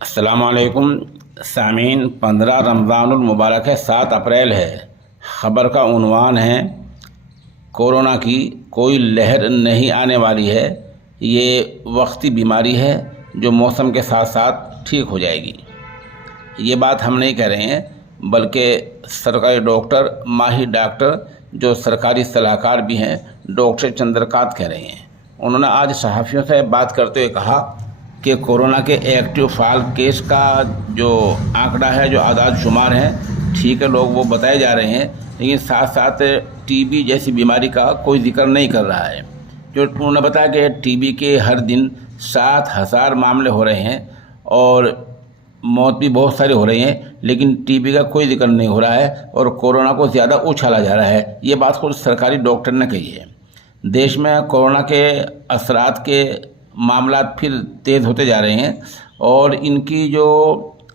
السلام علیکم سامعین، 15 رمضان المبارک ہے، 7 اپریل ہے۔ خبر کا عنوان ہے کورونا کی کوئی لہر نہیں آنے والی ہے، یہ وقتی بیماری ہے جو موسم کے ساتھ ساتھ ٹھیک ہو جائے گی۔ یہ بات ہم نہیں کہہ رہے ہیں بلکہ سرکاری ڈاکٹر، ماہر ڈاکٹر جو سرکاری صلاح کار بھی ہیں، ڈاکٹر چندرکانت کہہ رہے ہیں۔ انہوں نے آج صحافیوں سے بات کرتے ہوئے کہا کہ کورونا کے ایکٹیو فعال کیس کا جو آنکڑا ہے، جو اعداد شمار ہیں، ٹھیک ہے، لوگ وہ بتائے جا رہے ہیں، لیکن ساتھ ساتھ ٹی بی جیسی بیماری کا کوئی ذکر نہیں کر رہا ہے۔ جو انہوں نے بتایا کہ ٹی بی کے ہر دن 7,000 معاملے ہو رہے ہیں اور موت بھی بہت ساری ہو رہی ہیں، لیکن ٹی بی کا کوئی ذکر نہیں ہو رہا ہے اور کورونا کو زیادہ اچھالا جا رہا ہے۔ یہ بات خود سرکاری ڈاکٹر نے کہی ہے۔ دیش میں کورونا کے اثرات کے معاملات پھر تیز ہوتے جا رہے ہیں اور ان کی جو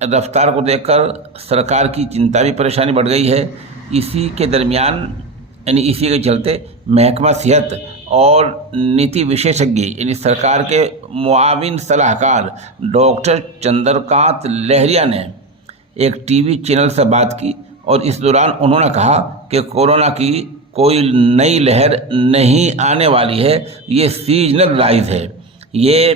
رفتار کو دیکھ کر سرکار کی چنتا بھی پریشانی بڑھ گئی ہے۔ اسی کے درمیان اسی کے چلتے محکمہ صحت اور نیتی وشیشگی سرکار کے معاون صلاح کار ڈاکٹر چندرکانت لہریا نے ایک ٹی وی چینل سے بات کی اور اس دوران انہوں نے کہا کہ کورونا کی کوئی نئی لہر نہیں آنے والی ہے، یہ سیزنل رائز ہے، یہ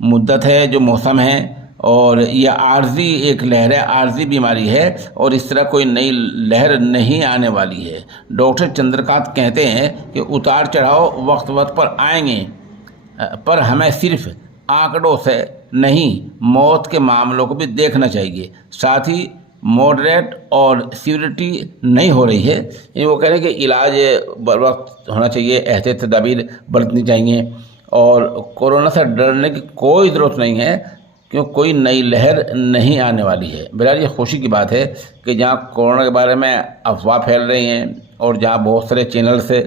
مدت ہے، جو موسم ہے، اور یہ عارضی ایک لہر ہے، عارضی بیماری ہے اور اس طرح کوئی نئی لہر نہیں آنے والی ہے۔ ڈاکٹر چندرکانت کہتے ہیں کہ اتار چڑھاؤ وقت وقت پر آئیں گے، پر ہمیں صرف آنکڑوں سے نہیں موت کے معاملوں کو بھی دیکھنا چاہیے، ساتھ ہی ماڈریٹ اور سیوریٹی نہیں ہو رہی ہے۔ وہ کہہ رہے ہیں کہ علاج بر وقت ہونا چاہیے، احتیاطی تدابیر برتنی چاہیے اور کورونا سے ڈرنے کی کوئی ضرورت نہیں ہے کیوں کوئی نئی لہر نہیں آنے والی ہے۔ بہرحال یہ خوشی کی بات ہے کہ جہاں کورونا کے بارے میں افواہ پھیل رہی ہیں اور جہاں بہت سارے چینل سے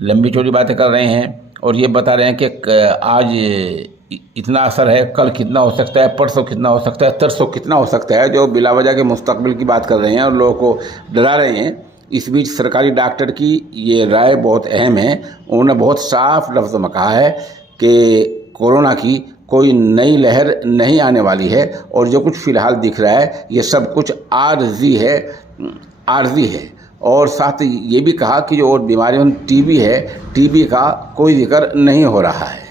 لمبی چوڑی باتیں کر رہے ہیں اور یہ بتا رہے ہیں کہ آج اتنا اثر ہے، کل کتنا ہو سکتا ہے، پرسوں کتنا ہو سکتا ہے، ترسوں کتنا ہو سکتا ہے، جو بلا وجہ کے مستقبل کی بات کر رہے ہیں اور لوگوں کو ڈرا رہے ہیں۔ اس بیچ سرکاری ڈاکٹر کی یہ رائے بہت اہم ہے۔ انہوں نے بہت صاف لفظوں میں کہا ہے کہ کورونا کی کوئی نئی لہر نہیں آنے والی ہے اور جو کچھ فی الحال دکھ رہا ہے یہ سب کچھ عارضی ہے، اور ساتھ یہ بھی کہا کہ جو اور بیماریوں ٹی بی ہے، ٹی بی کا کوئی ذکر نہیں ہو رہا ہے۔